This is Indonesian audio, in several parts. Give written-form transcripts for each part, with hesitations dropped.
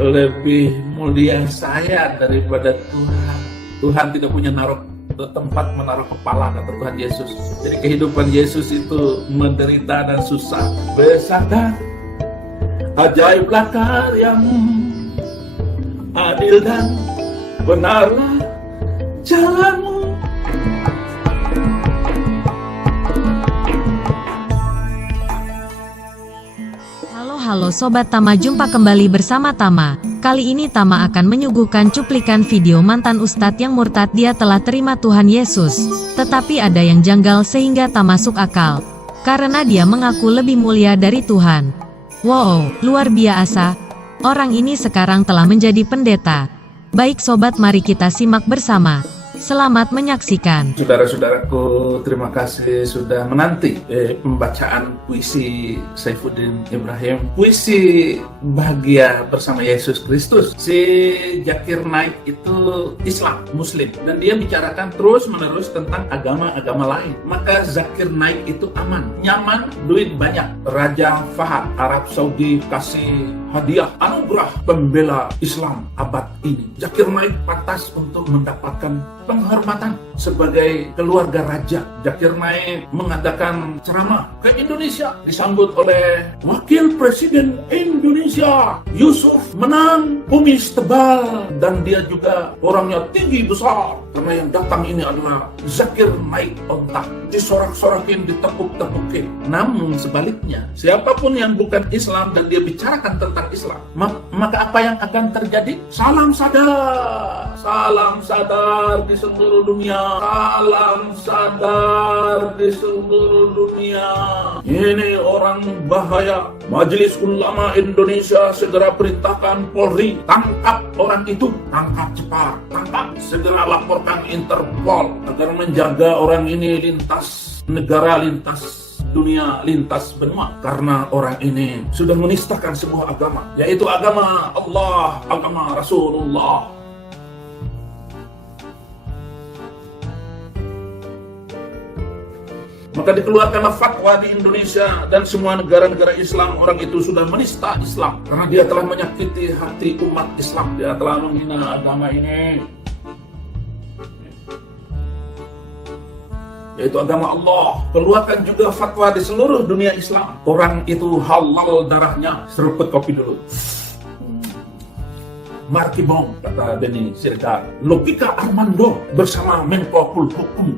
lebih mulia saya daripada Tuhan. Tuhan tidak punya tempat menaruh kepala, kata Tuhan Yesus. Jadi kehidupan Yesus itu menderita dan susah. Besar dan ajaiblah karyamu, adil dan benarlah jalanmu. Halo Sobat Tama, jumpa kembali bersama Tama. Kali ini Tama akan menyuguhkan cuplikan video mantan ustadz yang murtad. Dia telah terima Tuhan Yesus, tetapi ada yang janggal sehingga tak masuk akal, karena dia mengaku lebih mulia dari Tuhan. Wow, luar biasa. Orang ini sekarang telah menjadi pendeta. Baik Sobat, mari kita simak bersama. Selamat menyaksikan. Saudara-saudaraku, terima kasih sudah menanti pembacaan puisi Saifuddin Ibrahim. Puisi bahagia bersama Yesus Kristus. Si Zakir Naik itu Islam, Muslim, dan dia bicarakan terus-menerus tentang agama-agama lain. Maka Zakir Naik itu aman, nyaman, duit banyak. Raja Fahad Arab Saudi kasih hadiah anugerah pembela Islam abad ini. Zakir Naik pantas untuk mendapatkan penghormatan sebagai keluarga raja. Zakir Naik mengadakan ceramah ke Indonesia, disambut oleh Wakil Presiden Indonesia Yusuf, menang, kumis tebal, dan dia juga orangnya tinggi besar. Karena yang datang ini adalah Zakir Naik ontak, disorak-sorakin, ditepuk-tepukin. Namun sebaliknya, siapapun yang bukan Islam dan dia bicarakan tentang Islam, maka apa yang akan terjadi? Salam sadar, salam sadar di seluruh dunia, salam sadar di seluruh dunia. Ini orang bahaya. Majelis Ulama Indonesia segera perintahkan Polri, tangkap orang itu, tangkap cepat, tangkap, segera laporkan Interpol agar menjaga orang ini lintas negara, lintas dunia, lintas benua, karena orang ini sudah menistakan sebuah agama, yaitu agama Allah, agama Rasulullah. Maka dikeluarkanlah fatwa di Indonesia dan semua negara-negara Islam. Orang itu sudah menista Islam karena dia telah menyakiti hati umat Islam, dia telah menghina agama ini, yaitu agama Allah. Keluarkan juga fatwa di seluruh dunia Islam. Orang itu halal darahnya. Seruput kopi dulu. Markibong, kata Denny Siregar. Logika Armando bersama Menko Polhukam,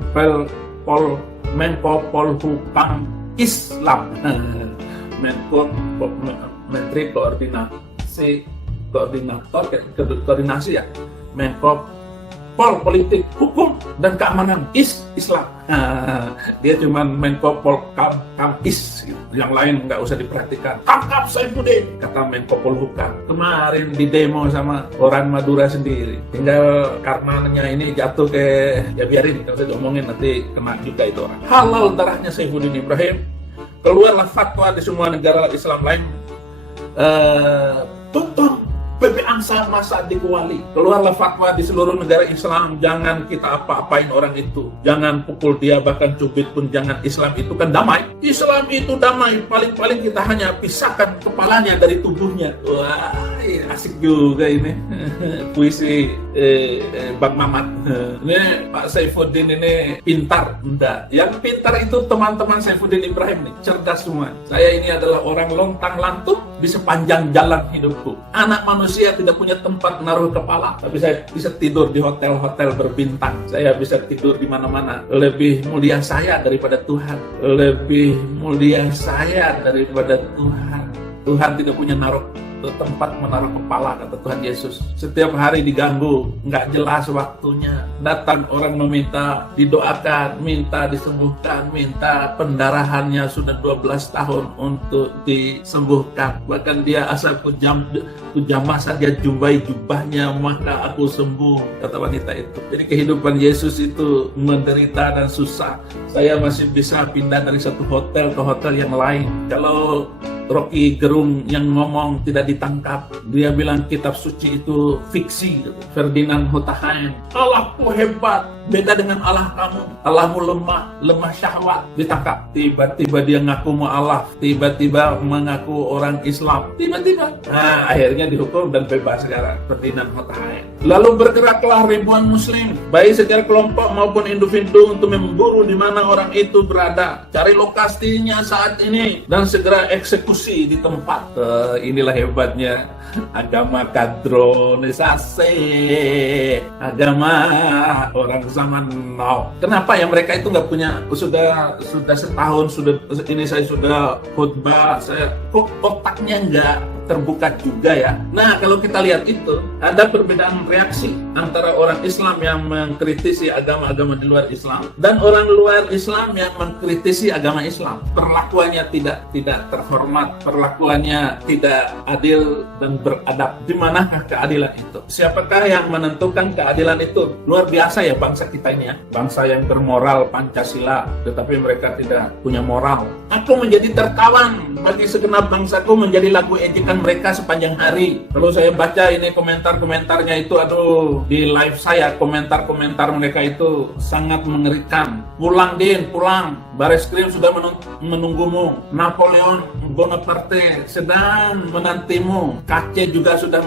Menko Polhukam Islam, Menteri Koordinasi ya, Menko Politik, Hukum dan Keamanan Islam. Dia cuma Menko Polhukam gitu. Yang lain nggak usah diperhatikan. Tangkap Saifuddin, kata Menko Polhukam. Kemarin di demo sama orang Madura sendiri. Tinggal karenanya ini jatuh ke, ya biarin, kalau saya ngomongin nanti kena juga itu orang. Halal darahnya Saifuddin Ibrahim. Keluarlah fatwa di semua negara Islam lain. Tutup PP Ansar masa dikuali. Keluarlah fatwa di seluruh negara Islam, jangan kita apa-apain orang itu, jangan pukul dia, bahkan cubit pun jangan. Islam itu kan damai. Islam itu damai, paling-paling kita hanya pisahkan kepalanya dari tubuhnya. Wah, asik juga ini. Puisi Bang Mamat. Ini Pak Saifuddin ini pintar. Enggak, yang pintar itu teman-teman Saifuddin Ibrahim nih, cerdas semua. Saya ini adalah orang lontang-lantung di sepanjang jalan hidupku. Anak manusia tidak punya tempat menaruh kepala, tapi saya bisa tidur di hotel-hotel berbintang. Saya bisa tidur di mana-mana. Lebih mulia saya daripada Tuhan. Lebih mulia saya daripada Tuhan. Tuhan tidak punya tempat menaruh kepala, kata Tuhan Yesus. Setiap hari diganggu, nggak jelas waktunya. Datang orang meminta didoakan, minta disembuhkan, minta pendarahannya sudah 12 tahun untuk disembuhkan. Bahkan dia asal kujamah saja jumbai jubahnya maka aku sembuh, kata wanita itu. Jadi kehidupan Yesus itu menderita dan susah. Saya masih bisa pindah dari satu hotel ke hotel yang lain. Kalau Rocky Gerung yang ngomong tidak ditangkap, dia bilang kitab suci itu fiksi. Ferdinand Huta Heijn, Allahku hebat, Beda dengan Allah kamu. Allahmu lemah syahwat, ditangkap. Tiba-tiba dia ngaku mu'alaf, tiba-tiba mengaku orang Islam, tiba-tiba. Nah, akhirnya dihukum dan bebas sekarang. Ferdinand Hutain. Lalu bergeraklah ribuan muslim, baik secara kelompok maupun individu, untuk memburu di mana orang itu berada. Cari lokasinya saat ini dan segera eksekusi di tempat. Inilah hebatnya agama kadronisasi, agama orang zaman now. Kenapa ya mereka itu nggak punya, sudah setahun ini saya sudah khutbah, saya kok otaknya nggak terbuka juga ya. Nah, kalau kita lihat itu ada perbedaan reaksi antara orang Islam yang mengkritisi agama-agama di luar Islam dan orang luar Islam yang mengkritisi agama Islam. Perlakuannya tidak terhormat, perlakuannya tidak adil dan beradab. Di manakah keadilan itu? Siapakah yang menentukan keadilan itu? Luar biasa ya bangsa kita ini ya. Bangsa yang bermoral Pancasila, tetapi mereka tidak punya moral. Aku menjadi tertawan bagi segenap bangsaku, menjadi lagu ejekan mereka sepanjang hari. Kalau saya baca ini komentar-komentarnya itu, aduh, di live saya komentar-komentar mereka itu sangat mengerikan. Pulang Din, pulang. Bareskrim sudah menunggumu. Napoleon Bonaparte sedang menantimu. KC juga sudah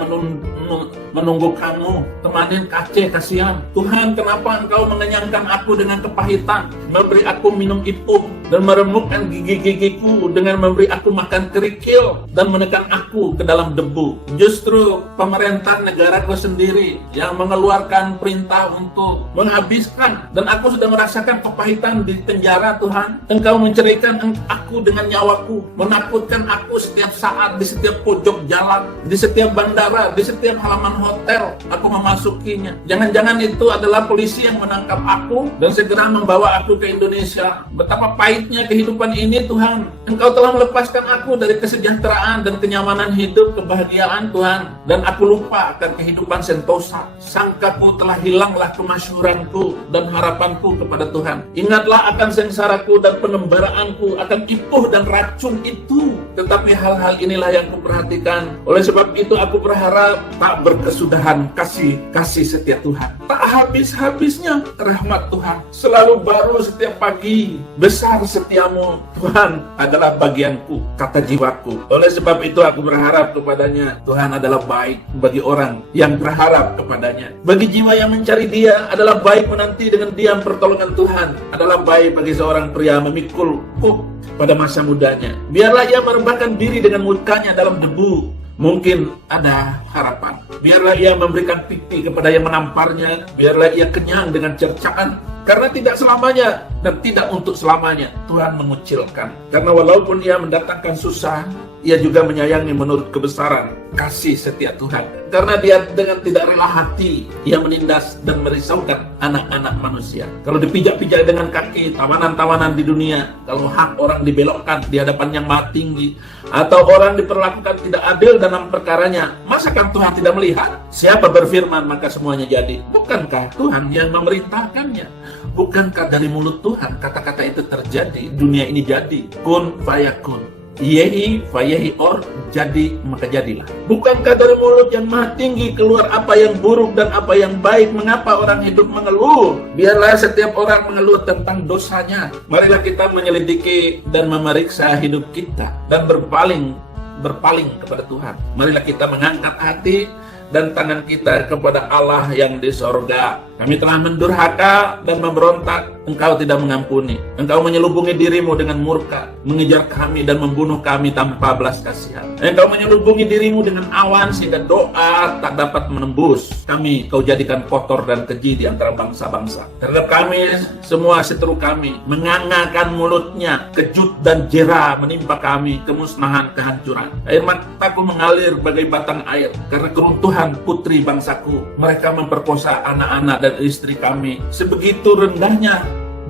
menunggu kamu. Temanin KC, kasihan. Tuhan, kenapa engkau mengenyangkan aku dengan kepahitan, memberi aku minum ipung dan meremukkan gigi-gigiku dengan memberi aku makan kerikil dan menekan aku ke dalam debu. Justru pemerintah negaraku sendiri yang mengeluarkan perintah untuk menghabiskan, dan aku sudah merasakan kepahitan di penjara. Tuhan, engkau menceraikan aku dengan nyawaku, menakutkan aku setiap saat, di setiap pojok jalan, di setiap bandara, di setiap halaman hotel aku memasukinya. Jangan-jangan itu adalah polisi yang menangkap aku dan segera membawa aku ke Indonesia. Betapa pahitnya kehidupan ini Tuhan. Engkau telah melepaskan aku dari kesejahteraan dan kenyamanan hidup, kebahagiaan Tuhan, dan aku lupa akan kehidupan sentosa. Sangkaku telah hilanglah kemasyhuranku dan harapanku kepada Tuhan. Ingatlah akan sengsaraku dan pengembaraanku, akan tipuh dan racun itu. Tetapi hal-hal inilah yang kuperhatikan. Oleh sebab itu aku berharap tak berkesudahan kasih setia Tuhan. Tak habis-habisnya rahmat Tuhan, selalu baru setiap pagi. Besar setiamu Tuhan adalah bagianku, kata jiwaku. Oleh sebab itu aku berharap kepadanya. Tuhan adalah baik bagi orang yang berharap kepadanya. Bagi jiwa yang mencari Dia adalah baik menanti dengan diam pertolongan Tuhan. Adalah baik bagi seorang pria memikul kuk pada masa mudanya. Biarlah ia merebahkan diri dengan mukanya dalam debu. Mungkin ada harapan. Biarlah ia memberikan pipi kepada yang menamparnya. Biarlah ia kenyang dengan cercaan. Karena tidak selamanya dan tidak untuk selamanya Tuhan mengucilkan. Karena walaupun ia mendatangkan susah, ia juga menyayangi menurut kebesaran kasih setia Tuhan. Karena Dia dengan tidak rela hati, ia menindas dan merisaukan anak-anak manusia. Kalau dipijak-pijak dengan kaki tawanan-tawanan di dunia, kalau hak orang dibelokkan di hadapan Yang Maha Tinggi, atau orang diperlakukan tidak adil dalam perkaranya, masakan Tuhan tidak melihat? Siapa berfirman maka semuanya jadi? Bukankah Tuhan yang memerintahkannya? Bukankah dari mulut Tuhan kata-kata itu terjadi? Dunia ini jadi. Kun fayakun. Yehi fayehi, or jadi maka jadilah. Bukankah dari mulut Yang Maha Tinggi keluar apa yang buruk dan apa yang baik? Mengapa orang hidup mengeluh? Biarlah setiap orang mengeluh tentang dosanya. Marilah kita menyelidiki dan memeriksa hidup kita dan berpaling kepada Tuhan. Marilah kita mengangkat hati dan tangan kita kepada Allah yang di sorga. Kami telah mendurhaka dan memberontak, Engkau tidak mengampuni. Engkau menyelubungi dirimu dengan murka, mengejar kami dan membunuh kami tanpa belas kasihan. Engkau menyelubungi dirimu dengan awan sehingga doa tak dapat menembus. Kami Kau jadikan kotor dan keji di antara bangsa-bangsa. Terhadap kami, semua seteru kami mengangakan mulutnya, kejut dan jera menimpa kami, kemusnahan, kehancuran. Air mataku mengalir bagai batang air karena keruntuhan putri bangsaku. Mereka memperkosa anak-anak dan istri kami. Sebegitu rendahnya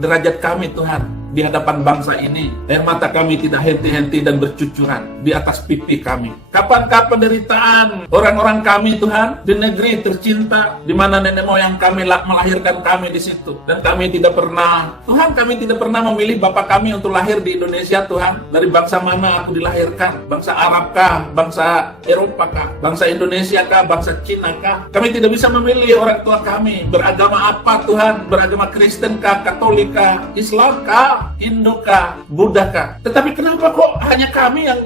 derajat kami Tuhan. di hadapan bangsa ini. Air mata kami tidak henti-henti dan bercucuran di atas pipi kami. Kapankah penderitaan orang-orang kami, Tuhan, di negeri tercinta, di mana nenek moyang kami melahirkan kami di situ. Dan kami tidak pernah, Tuhan, kami tidak pernah memilih bapak kami untuk lahir di Indonesia, Tuhan. Dari bangsa mana aku dilahirkan? Bangsa Arab kah? Bangsa Eropa kah? Bangsa Indonesia kah? Bangsa Cina kah? Kami tidak bisa memilih orang tua kami. Beragama apa, Tuhan? Beragama Kristen kah? Katolik kah? Islam kah? Hindu kah? Buddha kah? Tetapi kenapa kok hanya kami yang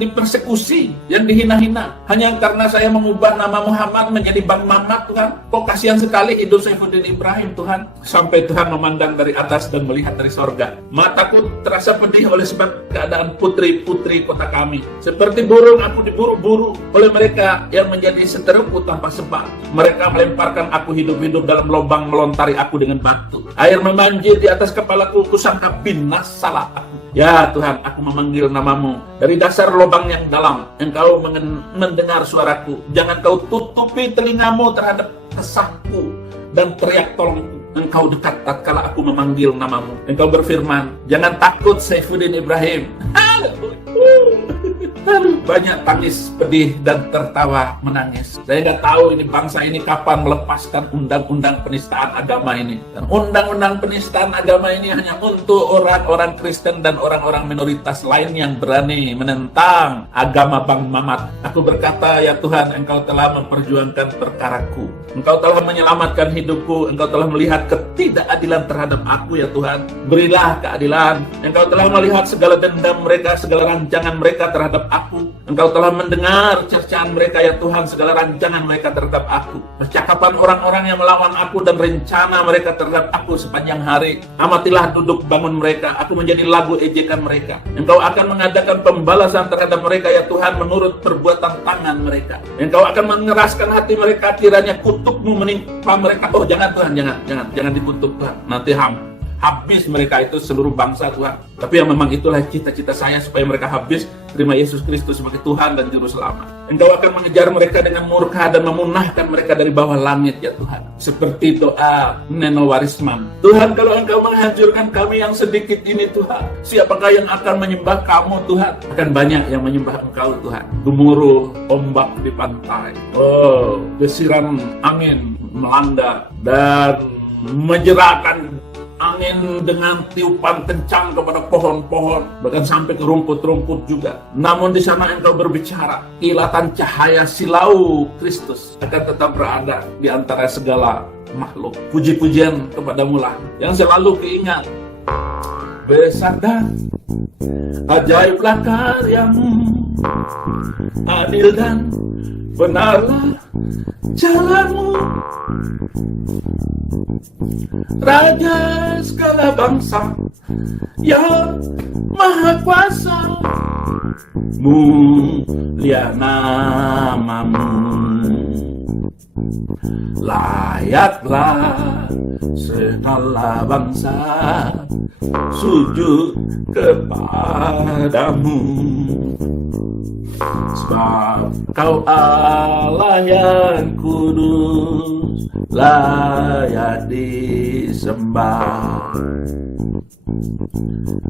dipersekusi, yang dihina-hina? Hanya karena saya mengubah nama Muhammad menjadi Bang Mamat, Tuhan. Kok kasihan sekali hidup Saifuddin Ibrahim, Tuhan. Sampai Tuhan memandang dari atas dan melihat dari sorga. Mataku terasa pedih oleh sebab keadaan putri-putri kota kami. Seperti burung aku diburu-buru oleh mereka yang menjadi seteruku tanpa sebab. Mereka melemparkan aku hidup-hidup dalam lubang, melontari aku dengan batu. Air memanjir di atas kepalaku, kusangka binasalah aku. Ya Tuhan, aku memanggil namamu dari dasar lubang yang dalam. Engkau mendengar suaraku. Jangan kau tutupi telingamu terhadap kesahku dan teriak tolongku. Engkau dekat tatkala aku memanggil namamu. Engkau berfirman, jangan takut Saifuddin Ibrahim. Banyak tangis, pedih, dan tertawa menangis. Saya nggak tahu ini bangsa ini kapan melepaskan undang-undang penistaan agama ini. Dan undang-undang penistaan agama ini hanya untuk orang-orang Kristen dan orang-orang minoritas lain yang berani menentang agama Bang Mamat. Aku berkata, ya Tuhan, Engkau telah memperjuangkan perkaraku. Engkau telah menyelamatkan hidupku. Engkau telah melihat ketidakadilan terhadap aku, ya Tuhan. Berilah keadilan. Engkau telah melihat segala dendam mereka, segala rancangan mereka terhadap aku. Engkau telah mendengar cercaan mereka, ya Tuhan, segala rancangan mereka terhadap aku. Percakapan orang-orang yang melawan aku dan rencana mereka terhadap aku sepanjang hari. Amatilah duduk bangun mereka. Aku menjadi lagu ejekan mereka. Engkau akan mengadakan pembalasan terhadap mereka, ya Tuhan, menurut perbuatan tangan mereka. Engkau akan mengeraskan hati mereka, kiranya kutukmu menimpa mereka. Oh jangan Tuhan, jangan dikutuk Tuhan. Nanti habis mereka itu seluruh bangsa, Tuhan. Tapi yang memang itulah cita-cita saya, supaya mereka habis, terima Yesus Kristus sebagai Tuhan dan Juru Selamat. Engkau akan mengejar mereka dengan murka dan memunahkan mereka dari bawah langit, ya Tuhan. Seperti doa Neno Warisman. Tuhan, kalau Engkau menghancurkan kami yang sedikit ini, Tuhan, siapakah yang akan menyembah Kamu, Tuhan? Akan banyak yang menyembah Engkau, Tuhan. Gemuruh ombak di pantai. Oh, desiran angin melanda dan menjerakkan angin dengan tiupan kencang kepada pohon-pohon, bahkan sampai ke rumput-rumput juga. Namun di sana Engkau berbicara, kilatan cahaya silau Kristus akan tetap berada di antara segala makhluk. Puji-pujian kepadamu lah yang selalu keingat. Besar dan ajaiblah karyamu, adil dan benarlah jalanmu. Raja segala bangsa yang maha kuasa, mulia namamu. Layaklah segala bangsa sujud kepadamu, sebab Kau Allah yang kudus, layak disembah.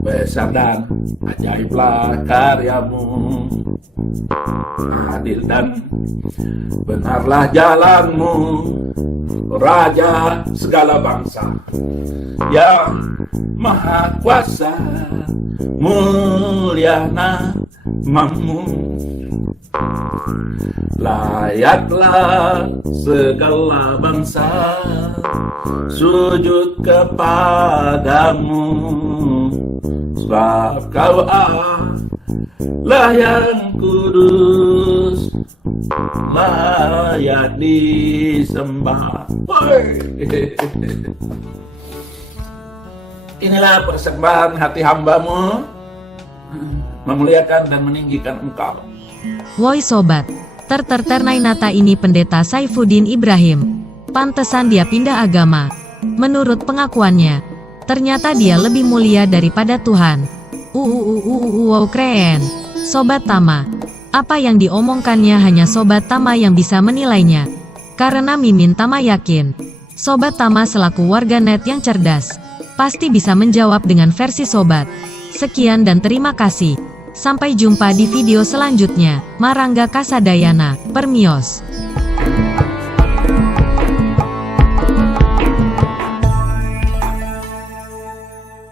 Besar dan ajaiblah karyamu, adil dan benarlah jalanmu. Raja segala bangsa yang maha kuasa, mulia namamu. Layaklah segala bangsa sujud kepadamu, sebab Kau Allah yang kudus, layak disembah. Inilah persembahan hati hamba-Mu, memuliakan dan meninggikan Engkau. Woi sobat, ternainata ini pendeta Saifuddin Ibrahim. Pantesan dia pindah agama. Menurut pengakuannya, ternyata dia lebih mulia daripada Tuhan. Wow, keren. Sobat Tama, apa yang diomongkannya hanya Sobat Tama yang bisa menilainya. Karena Mimin Tama yakin, Sobat Tama selaku warganet yang cerdas, pasti bisa menjawab dengan versi sobat. Sekian dan terima kasih. Sampai jumpa di video selanjutnya. Marangga Kasadayana, Permios.